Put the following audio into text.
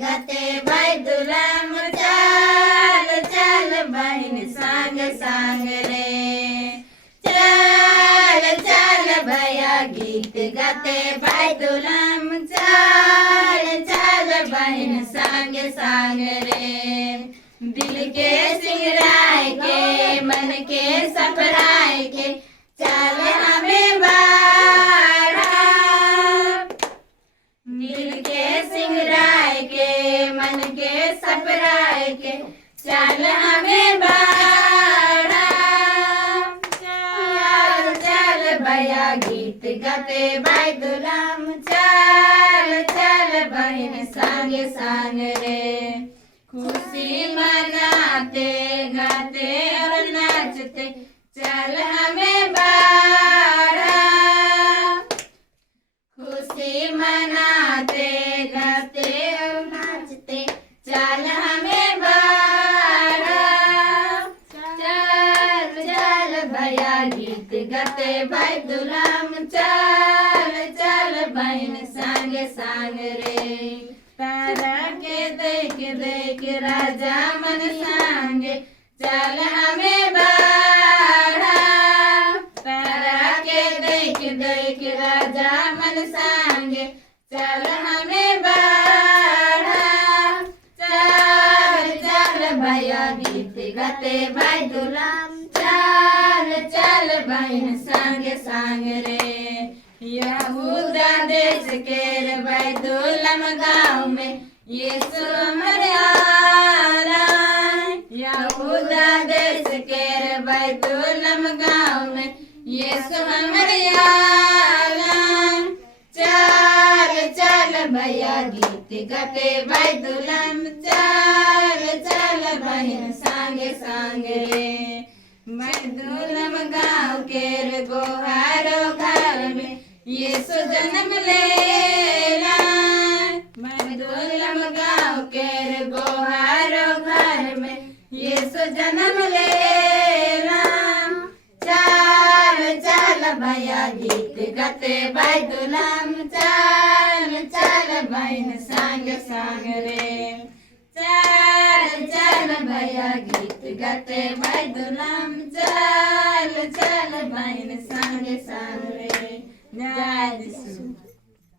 गाते बाई दुलाम चाल चाल बहिण सांग सांग रे चाल चाल भैया गीत गाते बाई दुलाम चाल चाल बहिण सांग सांग रे दिल के सिंगराय के मन के सपराय के चाल हमें बाड़ा दिल के सिंगराय के मन के सपराय के चाल हमें बाड़ा चाल चाल भैया गीत गाते बाई दुलाम चाल चाल बहिन सांग सांग रे खुशी मनाते गाते और नाचते चल हमें बाड़ा खुशी मनाते गाते और नाचते चल हमें बाड़ा चल चल भैया गीत गाते बाई दुलाम चल चल बहन सांग सांग रे तारा के देख राजा मन सांगे चल हमें बाड़ा तारा के देख राजा मन सांगे चल हमें बाड़ा चल चल भैया गीत गाते बाई दुलाम चल चल बहन सांगे सांग रे यहूदा देश के बाई दुलाम गाँव में यीशु हमारे आला यहूदा देश के बाई दुलाम गाँव में यीशु हमारे आला चल चल भैया गीत गाते बाई दुलाम चल चल बहन सांगे सांग रे बाई दुलाम गाँव के गोहारो घर में यीशु जन्म लेला बाई दुलाम गाँव के गोहारो घर में यीशु जन्म लेला चल चल भैया गीत गाते बाई दुलाम चल चल बहन सांग सांग रे चल चल भैया गीत गाते बाई दुलाम चल चल बहन सांग सांग रे जय यीशु।